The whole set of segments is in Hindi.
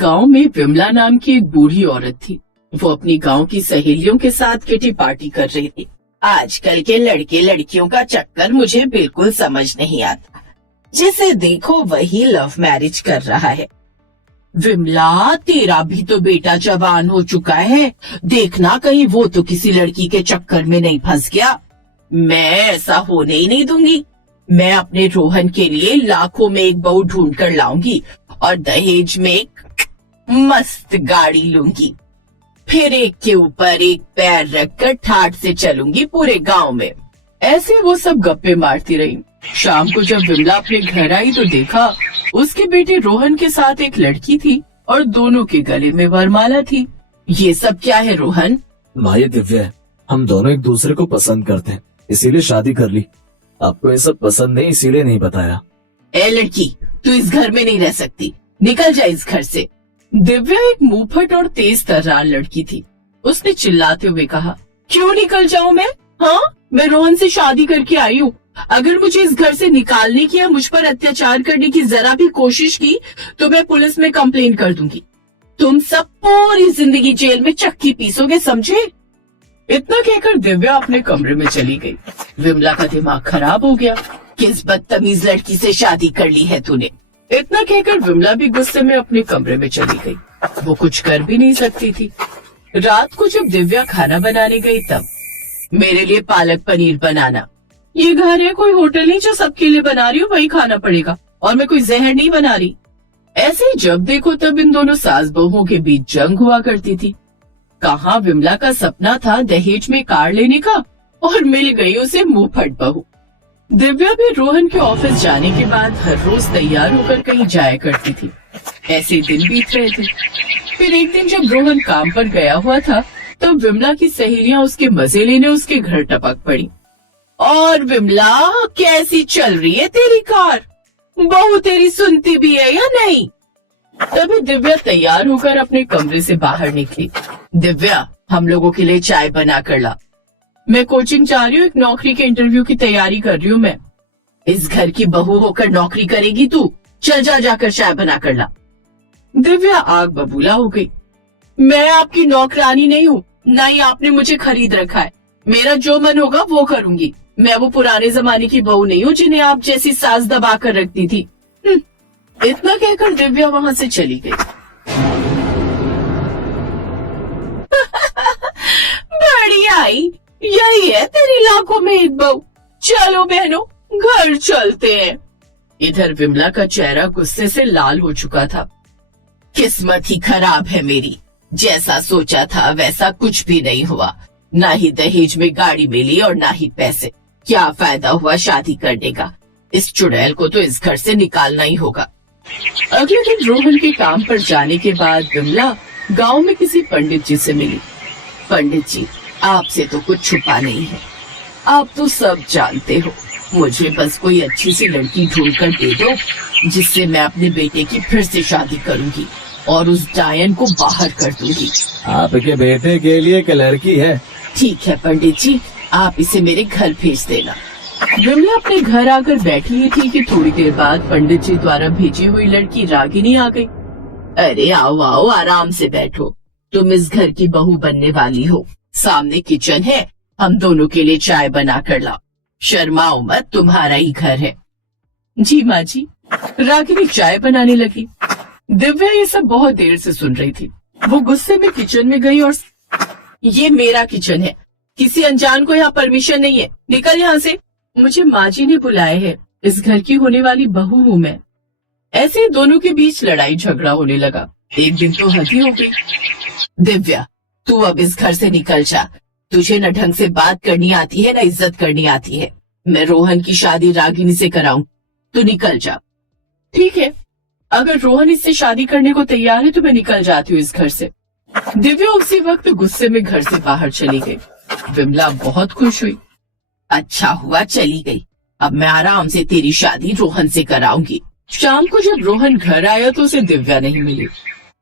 गांव में विमला नाम की एक बूढ़ी औरत थी। वो अपनी गांव की सहेलियों के साथ किटी पार्टी कर रही थी। आजकल के लड़के लड़कियों का चक्कर मुझे बिल्कुल समझ नहीं आता। जिसे देखो वही लव मैरिज कर रहा है। विमला, तेरा भी तो बेटा जवान हो चुका है, देखना कहीं वो तो किसी लड़की के चक्कर में नहीं फंस गया। मैं ऐसा होने ही नहीं दूंगी। मैं अपने रोहन के लिए लाखों में एक बहू ढूंढ कर लाऊंगी और दहेज में एक मस्त गाड़ी लूंगी। फिर एक के ऊपर एक पैर रखकर ठाठ से चलूंगी पूरे गांव में। ऐसे वो सब गप्पे मारती रही। शाम को जब विमला अपने घर आई तो देखा उसके बेटे रोहन के साथ एक लड़की थी और दोनों के गले में वरमाला थी। ये सब क्या है रोहन? माँ, ये दिव्या है। हम दोनों एक दूसरे को पसंद करते हैं, इसीलिए शादी कर ली। आपको ये सब पसंद नहीं, इसीलिए नहीं बताया। ए लड़की, तू इस घर में नहीं रह सकती, निकल जा इस घर से। दिव्या एक मुंहफट और तेज तर्रार लड़की थी। उसने चिल्लाते हुए कहा, क्यों निकल जाऊं मैं? हाँ, मैं रोहन से शादी करके आई हूँ। अगर मुझे इस घर से निकालने की या मुझ पर अत्याचार करने की जरा भी कोशिश की तो मैं पुलिस में कंप्लेन कर दूंगी। तुम सब पूरी जिंदगी जेल में चक्की पीसोगे, समझे? इतना कहकर दिव्या अपने कमरे में चली गई। विमला का दिमाग खराब हो गया। किस बदतमीज लड़की से शादी कर ली है तूने? इतना कहकर विमला भी गुस्से में अपने कमरे में चली गई। वो कुछ कर भी नहीं सकती थी। रात को जब दिव्या खाना बनाने गई तब, मेरे लिए पालक पनीर बनाना। ये घर है कोई होटल नहीं जो सबके लिए बना रही हूँ, वही खाना पड़ेगा, और मैं कोई जहर नहीं बना रही। ऐसे ही जब देखो तब इन दोनों सास बहुओं के बीच जंग हुआ करती थी। कहाँ विमला का सपना था दहेज में कार लेने का, और मिल गई उसे मुंहफट बहू। दिव्या भी रोहन के ऑफिस जाने के बाद हर रोज तैयार होकर कहीं जाया करती थी। ऐसे दिन बीत रहे थे। फिर एक दिन जब रोहन काम पर गया हुआ था तब विमला की सहेलियां उसके मजे लेने उसके घर टपक पड़ी। और विमला, कैसी चल रही है तेरी कार? बहू तेरी सुनती भी है या नहीं? तभी दिव्या तैयार होकर अपने कमरे से बाहर निकली। दिव्या, हम लोगों के लिए चाय बना कर ला। मैं कोचिंग जा रही हूँ, एक नौकरी के इंटरव्यू की तैयारी कर रही हूँ मैं। इस घर की बहू होकर नौकरी करेगी तू? चल जा, जाकर चाय बना कर ला। दिव्या आग बबूला हो गई। मैं आपकी नौकरानी नहीं हूँ, ना ही आपने मुझे खरीद रखा है। मेरा जो मन होगा वो करूंगी। मैं वो पुराने जमाने की बहू नहीं हूँ जिन्हें आप जैसी सास दबा कर रखती थी। इतना कहकर दिव्या वहाँ से चली गई। बढ़िया आई, यही है तेरी लाखों में एक बहू। चलो बहनों, घर चलते हैं। इधर विमला का चेहरा गुस्से से लाल हो चुका था। किस्मत ही खराब है मेरी, जैसा सोचा था वैसा कुछ भी नहीं हुआ। ना ही दहेज में गाड़ी मिली और ना ही पैसे। क्या फायदा हुआ शादी करने का? इस चुड़ैल को तो इस घर से निकालना ही होगा। अगले दिन रोहन के काम पर जाने के बाद विमला गांव में किसी पंडित जी से मिली। पंडित जी, आपसे तो कुछ छुपा नहीं है, आप तो सब जानते हो। मुझे बस कोई अच्छी सी लड़की ढूंढ कर दे दो जिससे मैं अपने बेटे की फिर से शादी करूंगी और उस डायन को बाहर कर दूंगी। आपके बेटे के लिए एक लड़की है? ठीक है पंडित जी, आप इसे मेरे घर भेज देना। विमला अपने घर आकर बैठी ही थी कि थोड़ी देर बाद पंडित जी द्वारा भेजी हुई लड़की रागिनी आ गई। अरे आओ आओ, आराम से बैठो। तुम इस घर की बहू बनने वाली हो। सामने किचन है, हम दोनों के लिए चाय बना कर लाओ। शर्माओ मत, तुम्हारा ही घर है। जी माँ जी। रागिनी चाय बनाने लगी। दिव्या ये सब बहुत देर से सुन रही थी। वो गुस्से में किचन में गई और ये मेरा किचन है, किसी अनजान को यहाँ परमिशन नहीं है, निकल यहाँ से। मुझे माँ जी ने बुलाए है, इस घर की होने वाली बहू हूँ मैं। ऐसे दोनों के बीच लड़ाई झगड़ा होने लगा। एक दिन तो हद ही हो गई। दिव्या, तू अब इस घर से निकल जा। तुझे न ढंग से बात करनी आती है न इज्जत करनी आती है। मैं रोहन की शादी रागिनी से कराऊं, तू निकल जा। ठीक है, अगर रोहन इससे शादी करने को तैयार है तो मैं निकल जाती हूँ इस घर से। दिव्या उसी वक्त गुस्से में घर से बाहर चली गई। विमला बहुत खुश हुई। अच्छा हुआ चली गई, अब मैं आराम से तेरी शादी रोहन से कराऊंगी। शाम को जब रोहन घर आया तो उसे दिव्या नहीं मिली।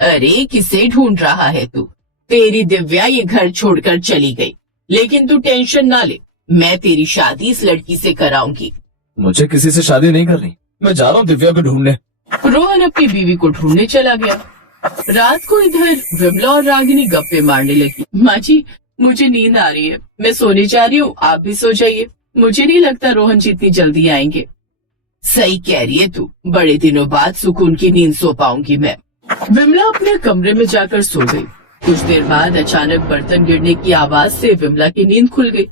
अरे किसे ढूंढ रहा है तू? तेरी दिव्या ये घर छोड़कर चली गई, लेकिन तू टेंशन ना ले, मैं तेरी शादी इस लड़की से कराऊंगी। मुझे किसी से शादी नहीं करनी, मैं जा रहा हूँ दिव्या को ढूंढने। रोहन अपनी बीवी को ढूंढने चला गया। रात को इधर विमला और रागिनी गप्पे मारने लगी। माँ जी, मुझे नींद आ रही है, मैं सोने जा रही हूँ, आप भी सो जाइए। मुझे नहीं लगता रोहन जी इतनी जल्दी आएंगे। सही कह रही है तू, बड़े दिनों बाद सुकून की नींद सो पाऊंगी मैं। विमला अपने कमरे में जाकर सो गई। कुछ देर बाद अचानक बर्तन गिरने की आवाज से विमला की नींद खुल गई।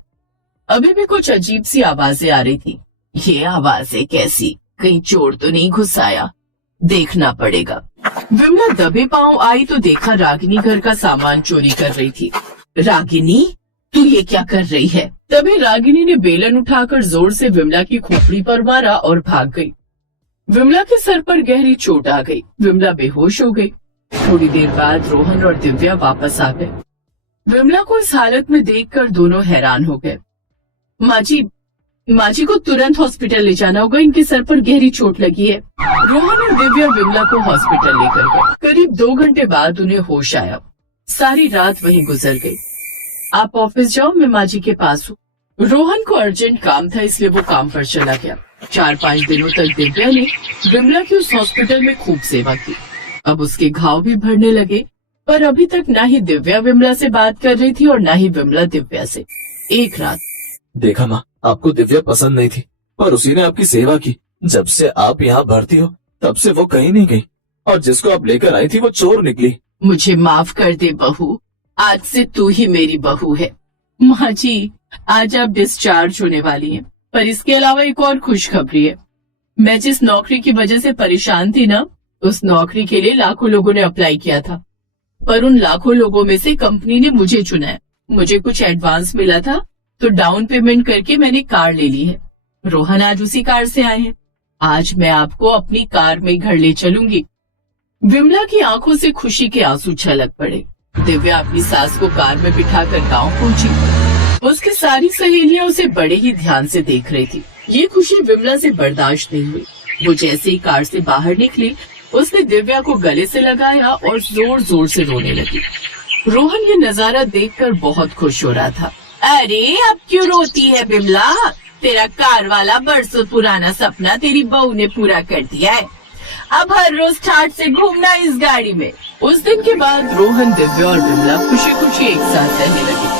अभी भी कुछ अजीब सी आवाजें आ रही थी। ये आवाजें कैसी, कहीं चोर तो नहीं घुस आया, देखना पड़ेगा। विमला दबे पांव आई तो देखा रागिनी घर का सामान चोरी कर रही थी। रागिनी, तू ये क्या कर रही है? तभी रागिनी ने बेलन उठाकर जोर से विमला की खोपड़ी पर मारा और भाग गई। विमला के सर पर गहरी चोट आ गई। विमला बेहोश हो गई। थोड़ी देर बाद रोहन और दिव्या वापस आ गए। विमला को इस हालत में देखकर दोनों हैरान हो गए। माँ जी को तुरंत हॉस्पिटल ले जाना होगा, इनके सर पर गहरी चोट लगी है। रोहन और दिव्या विमला को हॉस्पिटल लेकर गए। करीब 2 घंटे बाद उन्हें होश आया। सारी रात वहीं गुजर गई। आप ऑफिस जाओ, मैं माँ जी के पास हूँ। रोहन को अर्जेंट काम था, इसलिए वो काम पर चला गया। 4-5 दिनों तक दिव्या ने विमला की उस हॉस्पिटल में खूब सेवा की। अब उसके घाव भी भरने लगे, पर अभी तक ना ही दिव्या विमला से बात कर रही थी और ना ही विमला दिव्या से। एक रात, देखा माँ, आपको दिव्या पसंद नहीं थी, पर उसी ने आपकी सेवा की। जब से आप यहाँ भर्ती हो तब से वो कहीं नहीं गई, और जिसको आप लेकर आई थी वो चोर निकली। मुझे माफ कर दे बहू, आज से तू ही मेरी बहू है। माँ जी, आज आप डिस्चार्ज होने वाली हैं, पर इसके अलावा एक और खुशखबरी है। मैं जिस नौकरी की वजह से परेशान थी ना, उस नौकरी के लिए लाखों लोगों ने अप्लाई किया था, पर उन लाखों लोगों में से कंपनी ने मुझे चुना है। मुझे कुछ एडवांस मिला था, तो डाउन पेमेंट करके मैंने कार ले ली है। रोहन आज उसी कार से आए हैं। आज मैं आपको अपनी कार में घर ले चलूंगी। विमला की आंखों से खुशी के आंसू छलक पड़े। दिव्या अपनी सास को कार में बिठाकर गांव पहुंची। उसकी सारी सहेलियां उसे बड़े ही ध्यान से देख रही थी। ये खुशी विमला से बर्दाश्त नहीं हुई। वो जैसे ही कार से बाहर निकली, उसने दिव्या को गले से लगाया और जोर जोर से रोने लगी। रोहन ये नजारा देखकर बहुत खुश हो रहा था। अरे, अब क्यों रोती है विमला? तेरा कार वाला बरसों पुराना सपना तेरी बहू ने पूरा कर दिया है। अब हर रोज ठाट से घूमना इस गाड़ी में। उस दिन के बाद रोहन, दिव्या और विमला खुशी खुशी एक साथ रहने लगे।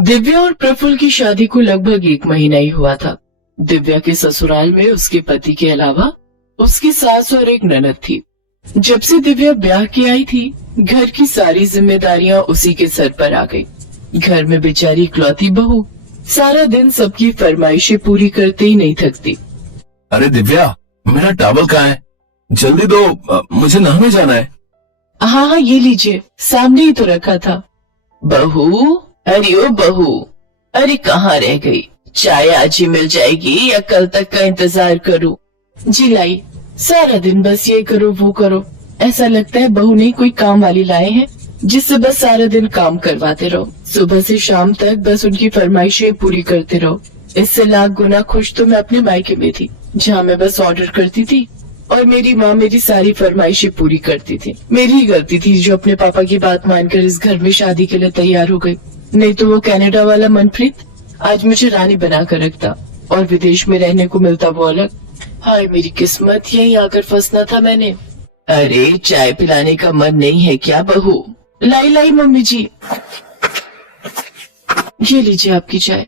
दिव्या और प्रफुल्ल की शादी को लगभग 1 महीना ही हुआ था। दिव्या के ससुराल में उसके पति के अलावा उसकी सास और एक ननद थी। जब से दिव्या ब्याह की आई थी, घर की सारी जिम्मेदारियां उसी के सर पर आ गई। घर में बेचारी इकलौती बहू सारा दिन सबकी फरमाइशें पूरी करते ही नहीं थकती। अरे दिव्या, मेरा टॉवल कहाँ है? जल्दी दो, मुझे नहाने जाना है। हाँ, ये लीजिए, सामने ही तो रखा था। बहू, अरे ओ बहू, अरे कहाँ रह गई? चाय आज ही मिल जाएगी या कल तक का इंतजार करूं? जी लाई, सारा दिन बस ये करो वो करो। ऐसा लगता है बहू नहीं कोई काम वाली लाए हैं, जिससे बस सारा दिन काम करवाते रहो। सुबह से शाम तक बस उनकी फरमाइशें पूरी करते रहो। इससे लाख गुना खुश तो मैं अपने मायके में थी, जहाँ मैं बस ऑर्डर करती थी और मेरी माँ मेरी सारी फरमाइशें पूरी करती थी। मेरी ही गलती थी जो अपने पापा की बात मानकर इस घर में शादी के लिए तैयार हो गई। नहीं तो वो कनाडा वाला मनप्रीत आज मुझे रानी बना कर रखता और विदेश में रहने को मिलता वो अलग। हाय मेरी किस्मत, यहीं आकर फंसना था मैंने। अरे, चाय पिलाने का मन नहीं है क्या बहू? लाई मम्मी जी, ये लीजिए आपकी चाय।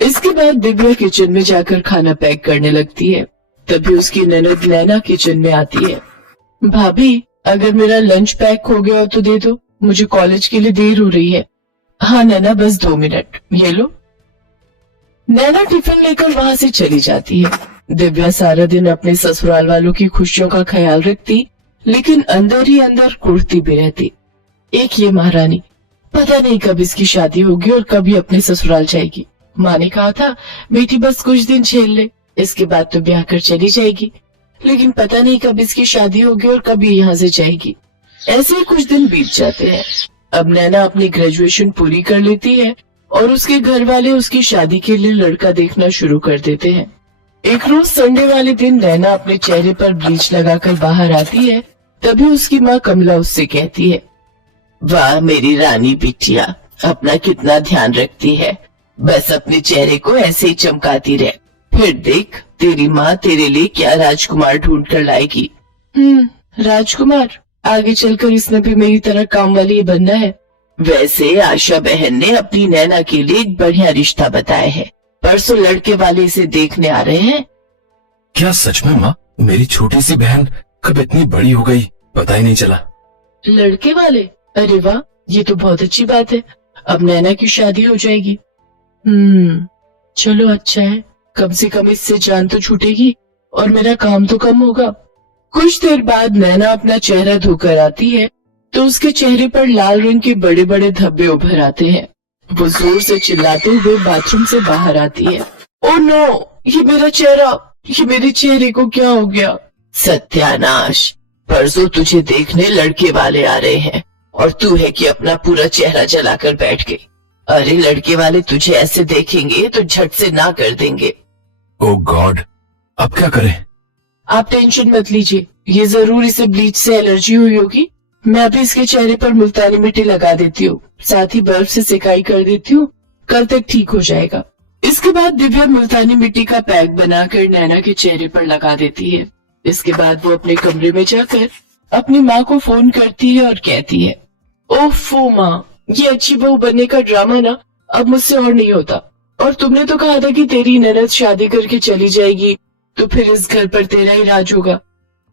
इसके बाद दिव्या किचन में जाकर खाना पैक करने लगती है। तभी उसकी ननद नैना किचन में आती है। भाभी, अगर मेरा लंच पैक हो गया हो तो दे दो, मुझे कॉलेज के लिए देर हो रही है। हाँ नैना, बस 2 मिनट, ये लो। नैना टिफिन लेकर वहाँ से चली जाती है। दिव्या सारा दिन अपने ससुराल वालों की खुशियों का ख्याल रखती, लेकिन अंदर ही अंदर कुढ़ती भी रहती। एक ये महारानी, पता नहीं कब इसकी शादी होगी और कभी अपने ससुराल जाएगी। माँ ने कहा था बेटी बस कुछ दिन झेल ले, इसके बाद तो ब्याह कर चली जाएगी, लेकिन पता नहीं कब इसकी शादी होगी और कब ये यहाँ से जाएगी। ऐसे ही कुछ दिन बीत जाते हैं। अब नैना अपनी ग्रेजुएशन पूरी कर लेती है और उसके घर वाले उसकी शादी के लिए लड़का देखना शुरू कर देते हैं। एक रोज संडे वाले दिन नैना अपने चेहरे पर ब्लीच लगाकर बाहर आती है। तभी उसकी माँ कमला उससे कहती है, वाह मेरी रानी बिटिया, अपना कितना ध्यान रखती है। बस अपने चेहरे को ऐसे ही चमकाती रहे, फिर देख तेरी माँ तेरे लिए क्या राजकुमार ढूंढ कर लाएगी। राजकुमार? आगे चलकर इसने भी मेरी तरह काम वाली बनना है। वैसे आशा बहन ने अपनी नैना के लिए एक बढ़िया रिश्ता बताया है, परसों लड़के वाले इसे देखने आ रहे हैं। क्या सच में माँ? मेरी छोटी सी बहन कब इतनी बड़ी हो गई, पता ही नहीं चला। लड़के वाले? अरे वाह, ये तो बहुत अच्छी बात है। अब नैना की शादी हो जाएगी। चलो अच्छा है, कम से कम इससे जान तो छूटेगी और मेरा काम तो कम होगा। कुछ देर बाद नैना अपना चेहरा धोकर आती है तो उसके चेहरे पर लाल रंग के बड़े बड़े धब्बे उभर आते हैं। वो जोर से चिल्लाते हुए बाथरूम से बाहर आती है। ओह नो, ये मेरा चेहरा, ये मेरे चेहरे को क्या हो गया? सत्यानाश, परसों तुझे देखने लड़के वाले आ रहे हैं और तू है कि अपना पूरा चेहरा जलाकर बैठ गई। अरे लड़के वाले तुझे ऐसे देखेंगे तो झट से ना कर देंगे। ओह गॉड, अब क्या करें? आप टेंशन मत लीजिए, ये जरूर इसे ब्लीच से एलर्जी हुई होगी। मैं अभी इसके चेहरे पर मुल्तानी मिट्टी लगा देती हूँ, साथ ही बर्फ से सिकाई कर देती हूँ, कल तक ठीक हो जाएगा। इसके बाद दिव्या मुल्तानी मिट्टी का पैक बनाकर नैना के चेहरे पर लगा देती है। इसके बाद वो अपने कमरे में जाकर अपनी माँ को फोन करती है और कहती है, ओफो माँ, ये अच्छी बहू बनने का ड्रामा ना अब मुझसे और नहीं होता। और तुमने तो कहा था कि तेरी ननद शादी करके चली जाएगी तो फिर इस घर पर तेरा ही राज होगा,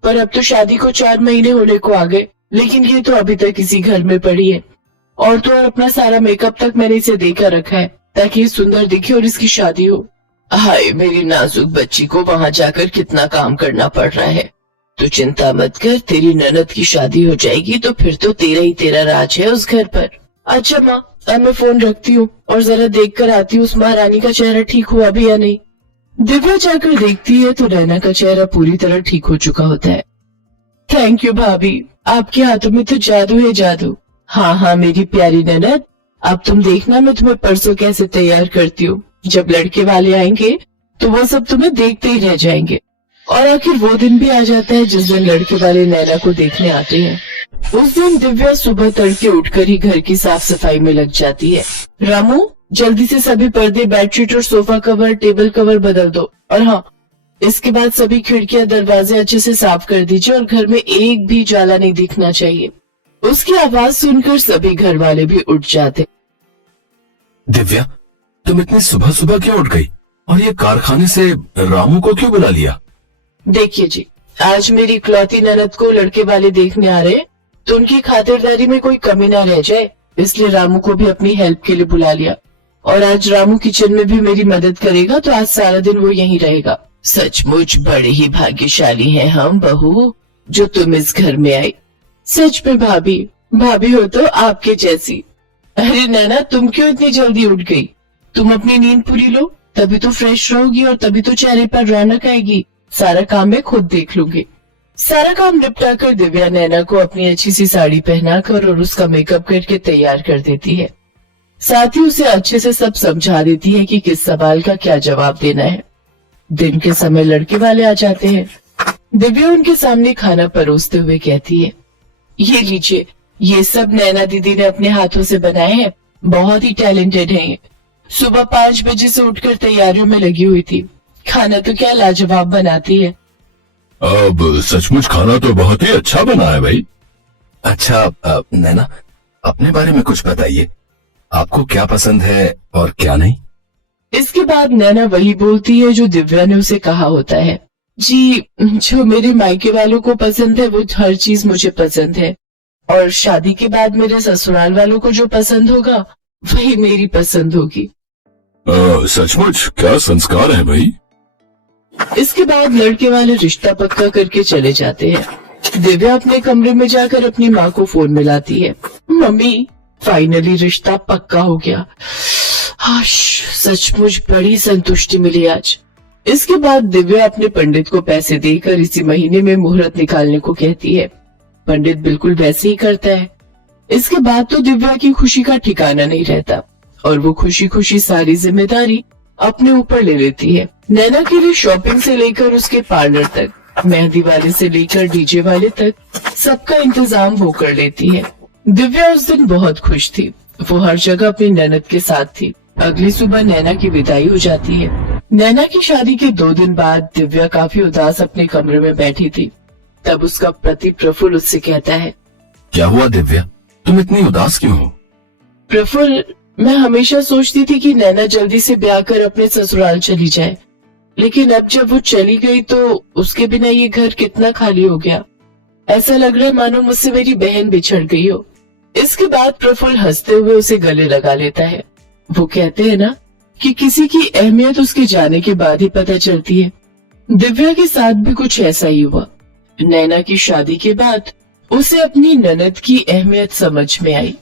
पर अब तो शादी को 4 महीने होने को आ गए, लेकिन ये तो अभी तक इसी घर में पड़ी है। और तो और अपना सारा मेकअप तक मैंने इसे देकर रखा है ताकि ये सुंदर दिखे और इसकी शादी हो। हाय मेरी नाजुक बच्ची को वहाँ जाकर कितना काम करना पड़ रहा है। तो चिंता मत कर, तेरी ननद की शादी हो जाएगी तो फिर तो तेरा ही तेरा राज है उस घर पर। अच्छा माँ, अब मैं फोन रखती हूँ और जरा देख कर आती हूँ उस महारानी का चेहरा ठीक हुआ भी या नहीं। दिव्या जाकर देखती है तो नैना का चेहरा पूरी तरह ठीक हो चुका होता है। थैंक यू भाभी, आपके हाथों में तो जादू है जादू। हाँ मेरी प्यारी ननद, अब तुम देखना मैं तुम्हें परसों कैसे तैयार करती हूँ। जब लड़के वाले आएंगे तो वो सब तुम्हें देखते ही रह जाएंगे। और आखिर वो दिन भी आ जाता है जिस दिन लड़के वाले नैना को देखने आते हैं। उस दिन दिव्या सुबह तड़के उठकर ही घर की साफ सफाई में लग जाती है। रामू, जल्दी से सभी पर्दे, बेडशीट और सोफा कवर, टेबल कवर बदल दो। और हाँ, इसके बाद सभी खिड़कियां दरवाजे अच्छे से साफ कर दीजिए और घर में एक भी जाला नहीं दिखना चाहिए। उसकी आवाज सुनकर सभी घर वाले भी उठ जाते। दिव्या, तुम इतनी सुबह सुबह क्यों उठ गई और ये कारखाने से रामू को क्यों बुला लिया? देखिए जी, आज मेरी इकलौती ननद को लड़के वाले देखने आ रहे, तो उनकी खातिरदारी में कोई कमी ना रह जाए, इसलिए रामू को भी अपनी हेल्प के लिए बुला लिया। और आज रामू किचन में भी मेरी मदद करेगा, तो आज सारा दिन वो यहीं रहेगा। सचमुच बड़े ही भाग्यशाली हैं हम बहू, जो तुम इस घर में आई। सच में भाभी, भाभी हो तो आपके जैसी। अरे नैना, तुम क्यों इतनी जल्दी उठ गई? तुम अपनी नींद पूरी लो, तभी तो फ्रेश रहोगी और तभी तो चेहरे पर रौनक आएगी। सारा काम मैं खुद देख लूंगी। सारा काम निपटा कर दिव्या नैना को अपनी अच्छी सी साड़ी पहनाकर और उसका मेकअप करके तैयार कर देती है। साथ ही उसे अच्छे से सब समझा देती है कि किस सवाल का क्या जवाब देना है। दिन के समय लड़के वाले आ जाते हैं। दिव्या उनके सामने खाना परोसते हुए कहती है, ये लीजिए, ये सब नैना दीदी ने अपने हाथों से बनाए हैं। बहुत ही टैलेंटेड है ये। सुबह 5 बजे से उठकर तैयारियों में लगी हुई थी। खाना तो क्या लाजवाब बनाती है। अब सचमुच खाना तो बहुत ही अच्छा बना है भाई। अच्छा नैना, अपने बारे में कुछ बताइए, आपको क्या पसंद है और क्या नहीं? इसके बाद नैना वही बोलती है जो दिव्या ने उसे कहा होता है। जी, जो मेरे मायके वालों को पसंद है वो हर चीज मुझे पसंद है, और शादी के बाद मेरे ससुराल वालों को जो पसंद होगा वही मेरी पसंद होगी। सचमुच क्या संस्कार है भाई। इसके बाद लड़के वाले रिश्ता पक्का करके चले जाते हैं। दिव्या अपने कमरे में जाकर अपनी माँ को फोन मिलाती है। मम्मी, फाइनली रिश्ता पक्का हो गया। हाश, सचमुच बड़ी संतुष्टि मिली आज। इसके बाद दिव्या अपने पंडित को पैसे देकर इसी महीने में मुहूर्त निकालने को कहती है। पंडित बिल्कुल वैसे ही करता है। इसके बाद तो दिव्या की खुशी का ठिकाना नहीं रहता और वो खुशी खुशी सारी जिम्मेदारी अपने ऊपर ले लेती है। नैना के लिए शॉपिंग से लेकर उसके पार्लर तक, मेहंदी वाले से लेकर डीजे वाले तक, सबका इंतजाम वो कर लेती है। दिव्या उस दिन बहुत खुश थी। वो हर जगह अपनी ननद के साथ थी। अगली सुबह नैना की विदाई हो जाती है। नैना की शादी के 2 दिन बाद दिव्या काफी उदास अपने कमरे में बैठी थी। तब उसका पति प्रफुल्ल उससे कहता है, क्या हुआ दिव्या, तुम इतनी उदास क्यों हो? प्रफुल्ल, मैं हमेशा सोचती थी कि नैना जल्दी से ब्याह कर अपने ससुराल चली जाए, लेकिन अब जब वो चली गई तो उसके बिना ये घर कितना खाली हो गया। ऐसा लग रहा है मानो मुझसे मेरी बहन बिछड़ गई हो। इसके बाद प्रफुल्ल हंसते हुए उसे गले लगा लेता है। वो कहते हैं ना कि किसी की अहमियत उसके जाने के बाद ही पता चलती है। दिव्या के साथ भी कुछ ऐसा ही हुआ। नैना की शादी के बाद उसे अपनी ननद की अहमियत समझ में आई।